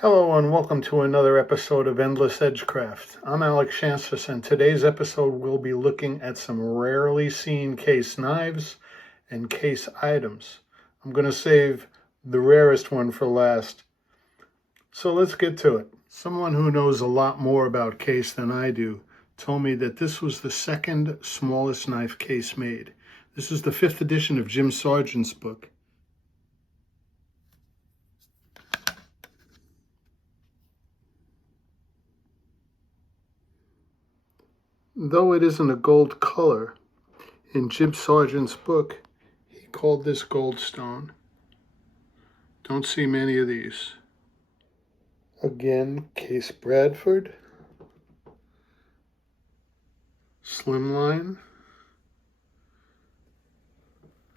Hello and welcome to another episode of Endless Edgecraft. I'm Alex Shansis, and today's episode we'll be looking at some rarely seen case knives and case items. I'm going to save the rarest one for last. So let's get to it. Someone who knows a lot more about case than I do told me that this was the second smallest knife case made. This is the 5th edition of Jim Sargent's book. Though it isn't a gold color, in Jim Sargent's book, he called this Goldstone. Don't see many of these. Again, Case Bradford. Slimline.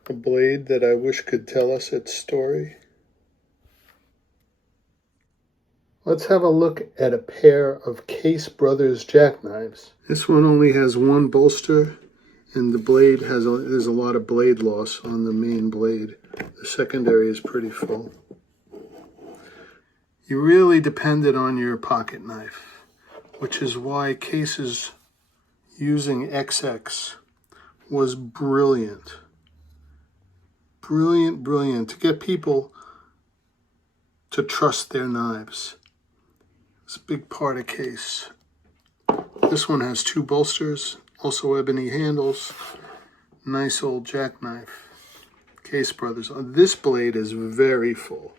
A blade that I wish could tell us its story. Let's have a look at a pair of Case Brothers jackknives. This one only has one bolster, and the blade there's a lot of blade loss on the main blade. The secondary is pretty full. You really depended on your pocket knife, which is why Case's using XX was brilliant. Brilliant to get people to trust their knives. It's a big part of Case. This one has two bolsters, also ebony handles. Nice old jackknife. Case Brothers. This blade is very full.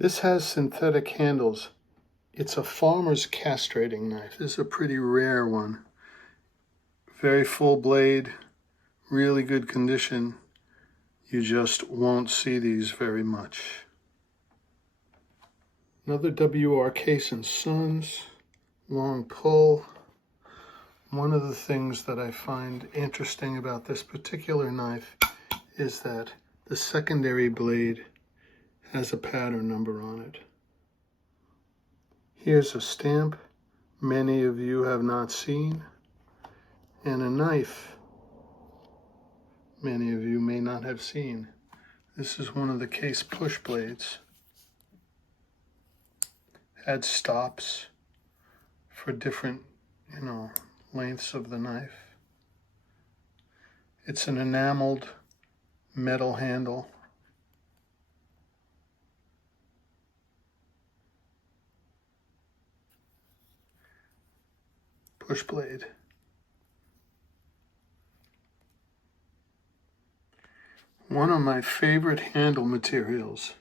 This has synthetic handles. It's a farmer's castrating knife. This is a pretty rare one. Very full blade, really good condition. You just won't see these very much. Another WR Case & Sons, long pull. One of the things that I find interesting about this particular knife is that the secondary blade has a pattern number on it. Here's a stamp many of you have not seen, and a knife many of you may not have seen. This is one of the Case push blades. Had stops for different, lengths of the knife. It's an enameled metal handle. Push blade. One of my favorite handle materials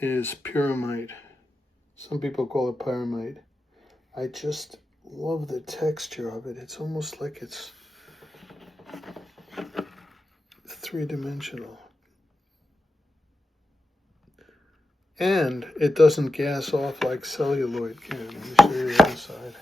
is pyramide. Some people call it pyramide. I just love the texture of it. It's almost like it's three-dimensional. And it doesn't gas off like celluloid can. Let me show you the inside.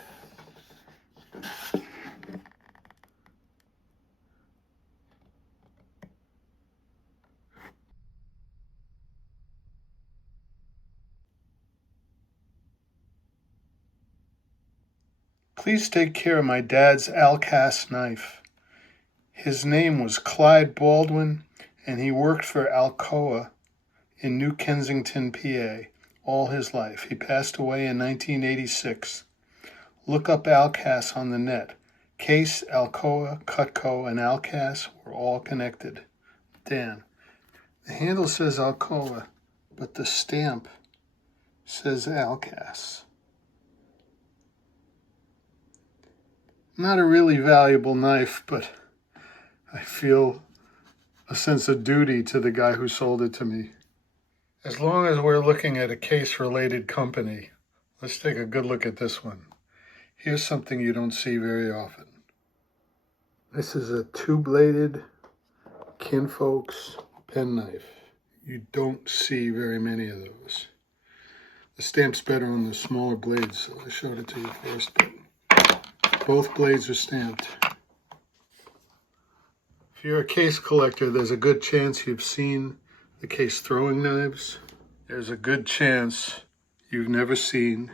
Please take care of my dad's Alcas knife. His name was Clyde Baldwin, and he worked for Alcoa in New Kensington, PA, all his life. He passed away in 1986. Look up Alcas on the net. Case, Alcoa, Cutco, and Alcas were all connected. Dan. The handle says Alcoa, but the stamp says Alcas. Not a really valuable knife, but I feel a sense of duty to the guy who sold it to me. As long as we're looking at a case-related company, let's take a good look at this one. Here's something you don't see very often. This is a two-bladed Kinfolks penknife. You don't see very many of those. The stamp's better on the smaller blades, so I showed it to you first, but both blades are stamped. If you're a case collector, there's a good chance you've seen the Case throwing knives. There's a good chance you've never seen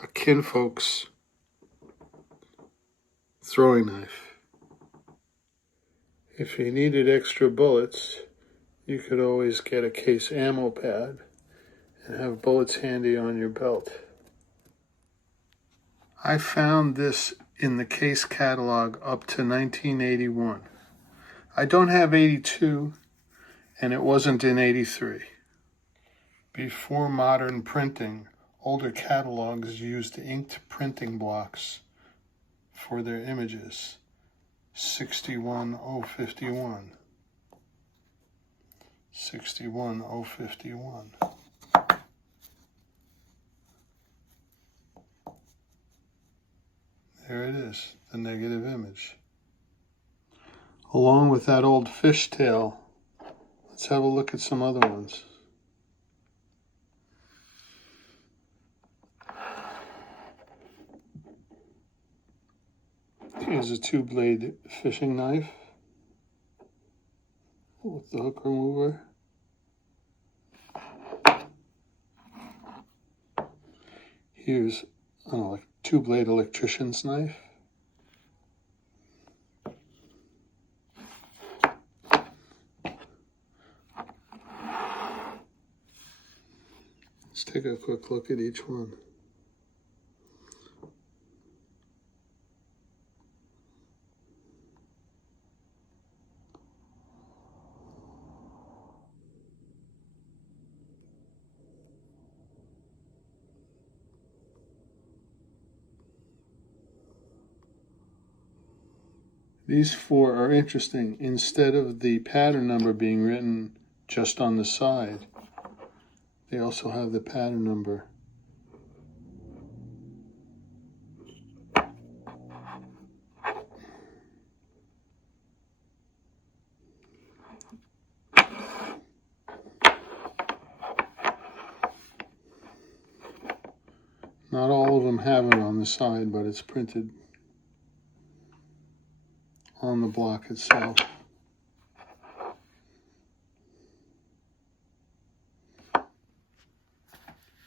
a Kinfolks throwing knife. If you needed extra bullets, You could always get a case ammo pad and have bullets handy on your belt. I found this in the case catalog up to 1981. I don't have 82, and it wasn't in 83. Before modern printing, older catalogs used inked printing blocks for their images. 61051. 61051. There it is, the negative image. Along with that old fishtail, let's have a look at some other ones. Here's a two-blade fishing knife with the hook remover. Here's a two-blade electrician's knife. Let's take a quick look at each one. These four are interesting. Instead of the pattern number being written just on the side, they also have the pattern number. Not all of them have it on the side, but it's printed on the block itself.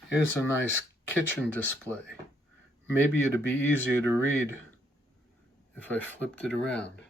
Here's a nice kitchen display. Maybe it'd be easier to read if I flipped it around.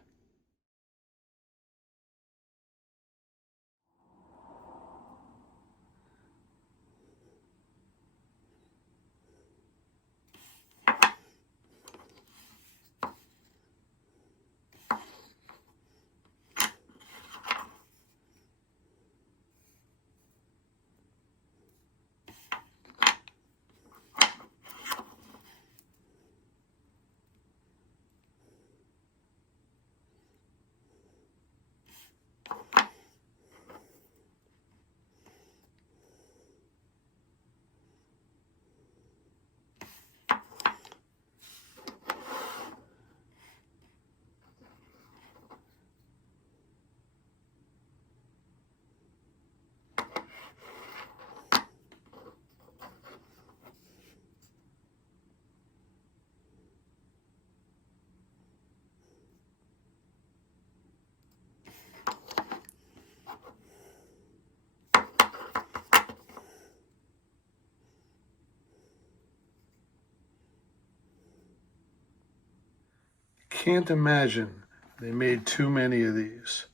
Can't imagine they made too many of these.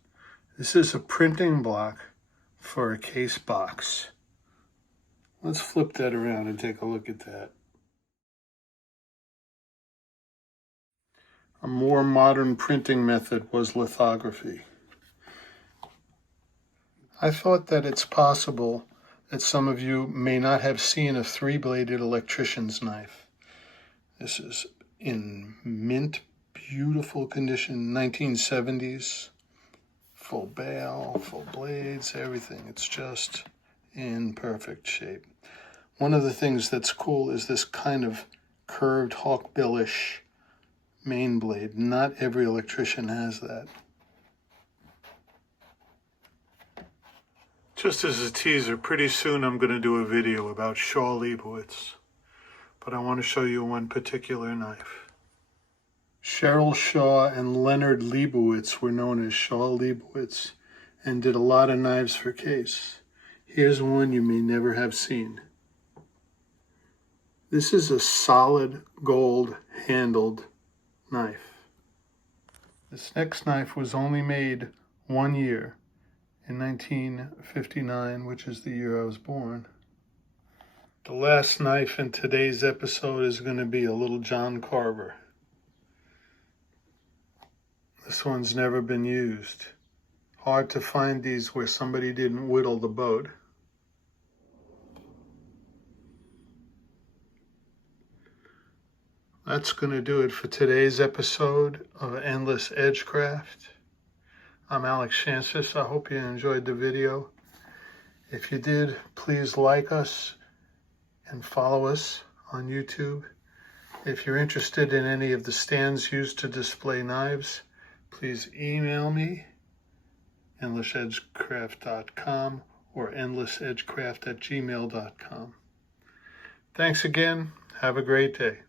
This is a printing block for a case box. Let's flip that around and take a look at that. A more modern printing method was lithography. I thought that it's possible that some of you may not have seen a three-bladed electrician's knife. This is in mint, beautiful condition, 1970s. Full bail, full blades, everything. It's just in perfect shape. One of the things that's cool is this kind of curved hawkbill-ish main blade. Not every electrician has that. Just as a teaser, pretty soon I'm going to do a video about Shaw Leibowitz. But I want to show you one particular knife. Cheryl Shaw and Leonard Leibowitz were known as Shaw Leibowitz and did a lot of knives for case. Here's one you may never have seen. This is a solid gold handled knife. This next knife was only made 1 year in 1959, which is the year I was born. The last knife in today's episode is going to be a little John Carver. This one's never been used. Hard to find these where somebody didn't whittle the boat. That's going to do it for today's episode of Endless Edgecraft. I'm Alex Shansis. I hope you enjoyed the video. If you did, please like us and follow us on YouTube. If you're interested in any of the stands used to display knives, please email me, endlessedgecraft.com or endlessedgecraft@gmail.com. Thanks again. Have a great day.